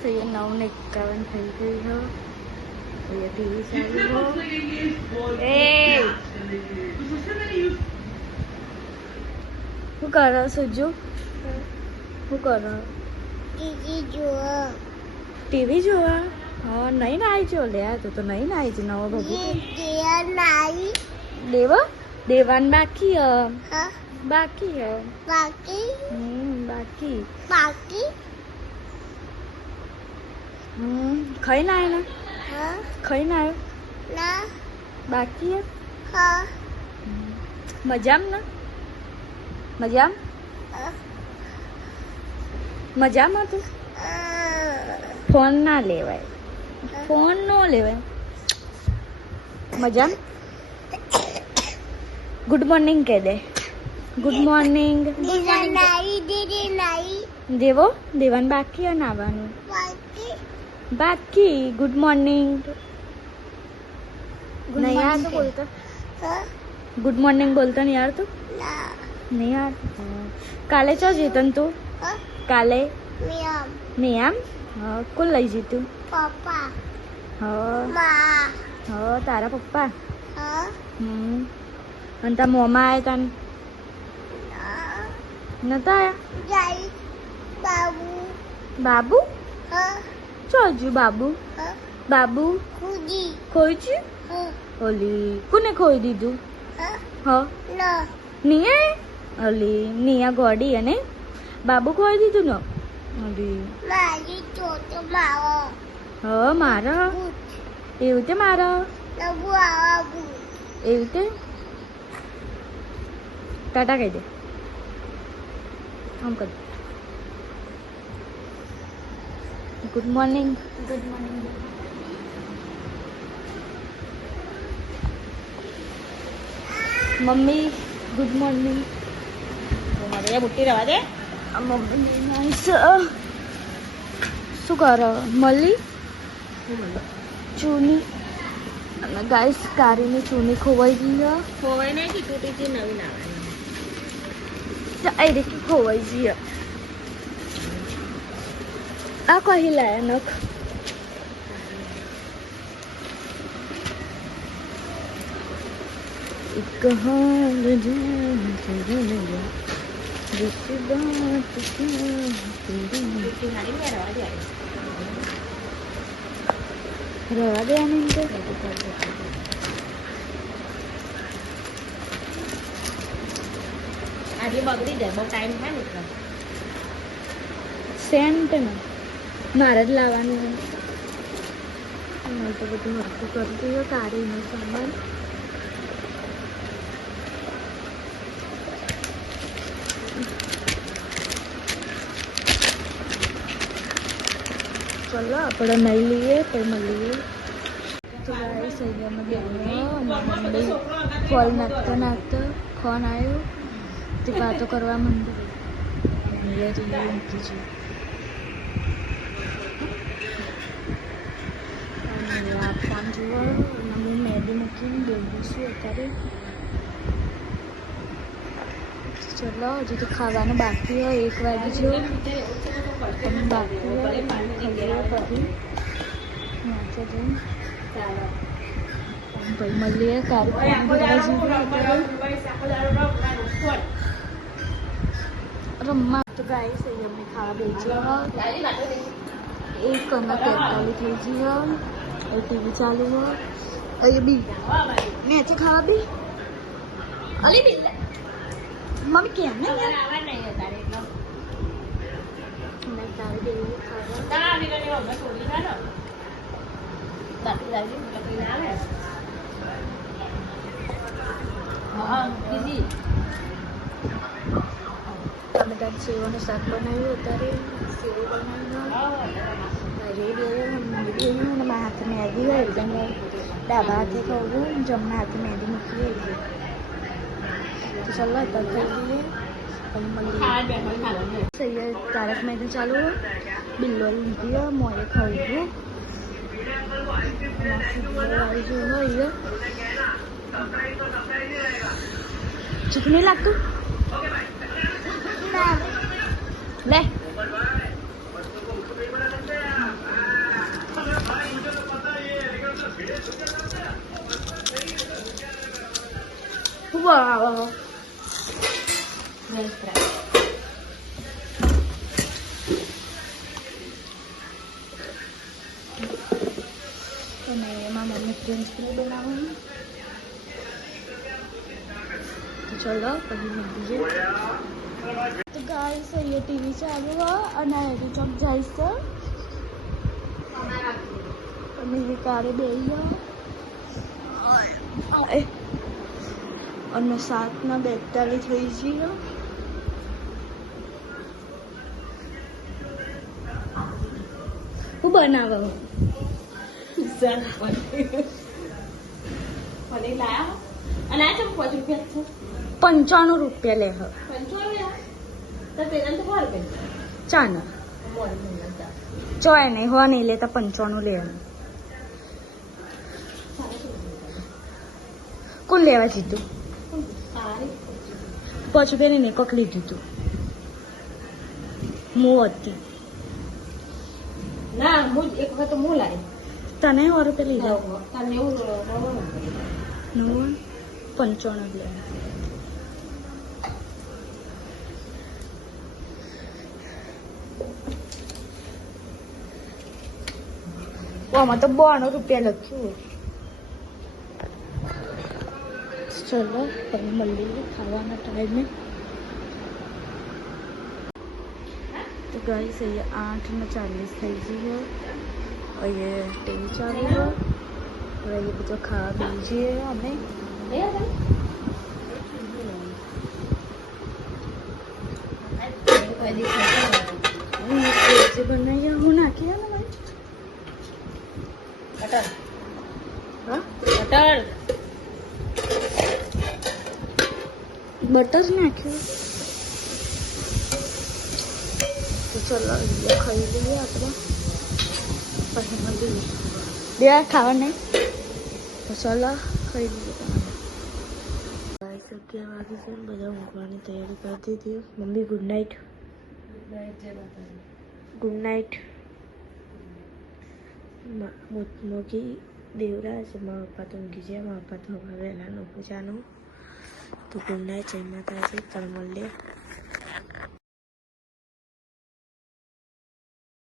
guys ये 9:51 થઈ ગઈ છે ये टीवी चालू हो ए હું કરો સુજુ હું કરો ટીવી જોવા હા નહીં નાઈ જો લે તો નહીં નાઈ જ નવો બબુ દેવા દેવાન બાકી બાકી હે બાકી ખાઈ ના આવ્યો ખાઈ ના આવ્યો બાકી હે મજામાં ને મજામાં તું ફોન ના લેવાય ફોન નો લેવાય મજામાં ગુડ મોર્નિંગ કહે દે ગુડ મોર્નિંગ દેવો દેવાન બાકી અને આવવાનું બાકી ગુડ મોર્નિંગ नहीं यार तो बोलता गुड मॉर्निंग बोलता नहीं यार तू नहीं यार काले चो जीतन तू काले नियम कुल लई जीतू पापा तारा पप्पा अंता मोमा आए कन नता आया बाबू बाबू चोजू बाबू बाबू खोई छी ओली कोने खोई दीदू हाँ नहीं ओली निया गोडी अने बाबू खोई दीदू न ओली मारी छोटो मारो हाँ मारा એવું તે મારા એવું તે ટાટા કહી દે આમ કર good morning mummy good morning મારે બુટ્ટી રવા દે મમ્મી શું કરો મળી ચૂની અને ગાઈસ કારીની ચૂની ખોવાઈ ગઈ ખોવાઈ નહીં કે તૂટી નવી લાવવાની એ ખોવાઈ ગઈ આ કહી લાયા નખ एक हाल रवा दे આજે બગડી જાય બહુ ટાઈમ થાય ને એટલે સેન્ટ ને મારે જ લાવવાનું તો બધું હરકું કરતી હોય કાઢીને સામાન चलो આપણે નહીં લઈએ પણ મળીએ તો ગાઈસ અહીંયા મમ્મી કોલ નાખતા ફોન આવ્યો તે વાતો કરવા માંડી તો મૂકી છે આ ફોન જુઓ હું મેદી મૂકીને બેસું છું અત્યારે ચલો હજુ તો ખાવાનું બાકી હોય 1 વાગે છે બાકી હોય પછી ભાઈ મળીએ રમવા તો ગાઈસ અહીંયા અમે ખાવા બેસી 1:43 થઈ ગઈ એ ટીવી ચાલુ હોય અહીંયા બી મેચે ખાવા બી અલી બી મમ્મી કેમ ને યાર નહીં તારે એટલો મેં તારે દેવી ખાવા તારા ની ગલે અમે છોડી ના ને બાકી લાગી લકી ના આવે હા દીદી ટમેટા સેવનું શાક બનાવ્યું અત્યારે સેવ બનાવ્યું રેડી અને મારા હાથે મેગી હોય એટલે ડાબા હાથે ખાવું જમણા હાથે મેગી મૂકી હોય तो चलो तब कर दिए सही है तारक मेहता चालू हो बिल्लो लीजिए मोए खाऊंगी जो है ये चिकनी लगता ले બનાવો અને એમાં મમ્મી ફ્રેન્ચ ફ્રાય બનાવવાનું તો ચલો પછી મળીએ તો ગાઈસ અહીંયા ટીવી ચાલુ હોય અને હેરી ચોક જાય છે અમે કારે બેહીએ અને 7:42 થઈ જઈએ હું બનાવો ₹95 લે ચાને ચોય નહીં હો નહીં લેતા 95 લેવાનું કોણ લેવા જીતું પછી બેને ને કકડી દીધું હું હતી ના હું એક વખત હું લાવી તને ₹100 લીધા તને એવું 95 લે આમાં તો ₹92 લખ્યું ચલો પછી મળીએ ખાવાના ટાઈમે તો ગાઈસ અહીંયા 8:40 થઈ જઈએ અહીંયા ટીવી ચાલુ હોય હવે એ બધું ખાવા બેસીએ અમે બનાવીએ હું નાખીએ ને ભાઈ બટર હા બટર બટર નાખ્યું તો ચલો ખાઈ લઈએ આપણે પછી મળીએ બે ખાવા નહીં તો ચલો ખાઈ લઈએ 11 વાગે છે બધા ઊંઘવાની તૈયારી કરતી હતી મમ્મી ગુડ નાઇટ ગુડ નાઇટ મોગી દેવરાજ મારા પપ્પા તો ઊંઘી જાય મારા પપ્પા તો હવે વહેલાનું પૂજાનું તો ગુડ નાઇટ જય માતાજી કાલ મળીએ